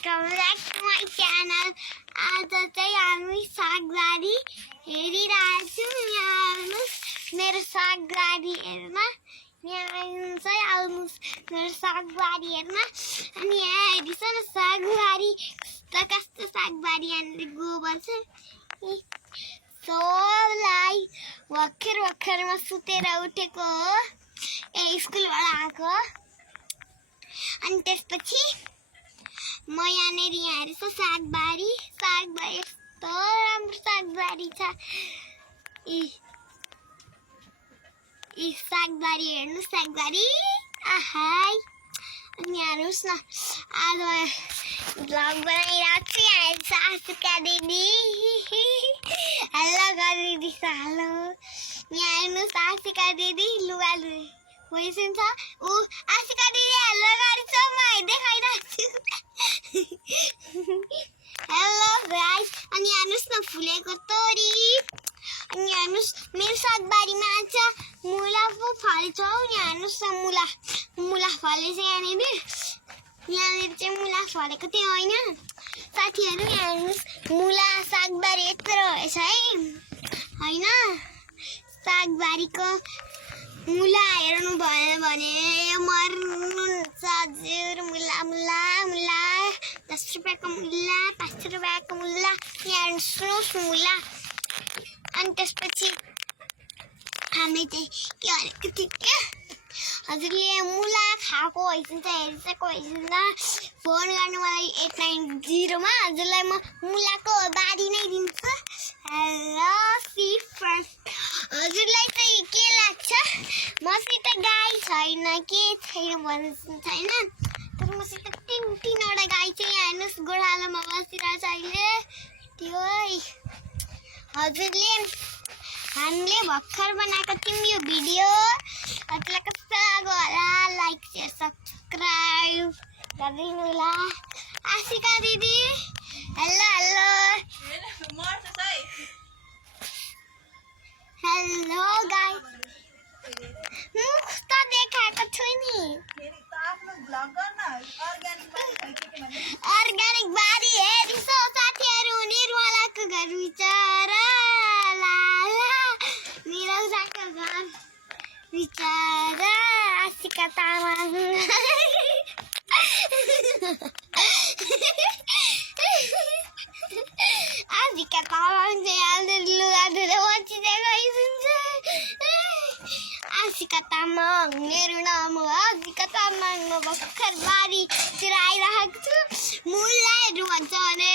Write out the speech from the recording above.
Welcome back to my channel. आज चाहिँ हामी सागबारी हेरिरहेको छौँ। यहाँ आउनुहोस् मेरो सागबारी हेर्न। यहाँ चाहिँ आउनुहोस् मेरो सागबारी हेर्न। अनि यहाँ हेरिस न सागबारी कस्तो सागबारी यहाँनिर गोबर छ। सबलाई भर्खरमा सुतेर उठेको हो, स्कुलबाट आएको। अनि त्यसपछि म यहाँनिर यहाँ हेरेछ सागबारी यस्तो राम्रो सागबारी छ। यी सागबारी हेर्नु, सागबारी आहाई। अनि हेर्नुहोस् न, आज भ्लग बनाइरहेको छु। यहाँ हेर्छ आशिका दिदी, हेलो गरिदिदी, हेलो। यहाँ हेर्नुहोस् आशिका दिदी लुगा भइसन्छ। आशिका दिदी हेलो गर्छ, म देखाइरहेको छु। Hello guys. अनि हेर्नुहोस् न फुलेको तोरी। अनि हेर्नुहोस् मेरो सागबारीमा चाहिँ मुला पो फलेछ हौ। यहाँ हेर्नुहोस् न मुला फलेछ यहाँनिर चाहिँ मुला फलेको थियो होइन साथीहरू। यहाँ हेर्नुहोस् मुला सागबारी यत्रो रहेछ है होइन। सागबारीको मुला हेर्नु भयो भने मर्नुहुन्छ हजुर। मुला 10 रुपियाँको मुला, 5 रुपियाँको मुला। यहाँ हेर्नुहोस् मुला। अनि त्यसपछि हामी चाहिँ के भनेको थियो क्या, हजुरले मुला खाएको भइसक्छ, हेरिसकेको भइसक्छ फोन गर्नु मलाई 890 मा। हजुरलाई म मुलाको बारी नै दिन्छु। हेलो सिफर, हजुरलाई चाहिँ के लाग्छ मसित गाई छैन के छैन भन्नु छैन, तर मसित 3-3वटा गाई चाहिँ यहाँ हेर्नुहोस् गोडालोमा बसिरहेछ अहिले। त्यो हजुरले हामीले भर्खर बनाएको थियौँ यो भिडियो। हजुरलाई कस्तो लाग्यो होला, लाइक सेयर सब्सक्राइब गरिदिनु होला। आशिका दिदी हेलो गाइस। मुख त देखाएको छु नि। अर्ग्यानिक बारी हेरिसो साथीहरू, निर्मलाको घर बिचरा निरौजाको घर बिचरा आशिका तामाङ। आशिका तामाङ चाहिँ अहिले लुगा धुएर बसिरहेको हुन्छ। आशिका तामाङ मेरो नाम हो आशिका तामाङ। म भर्खर बारीतिर आइरहेको छु। मुलाहरू भन्छ भने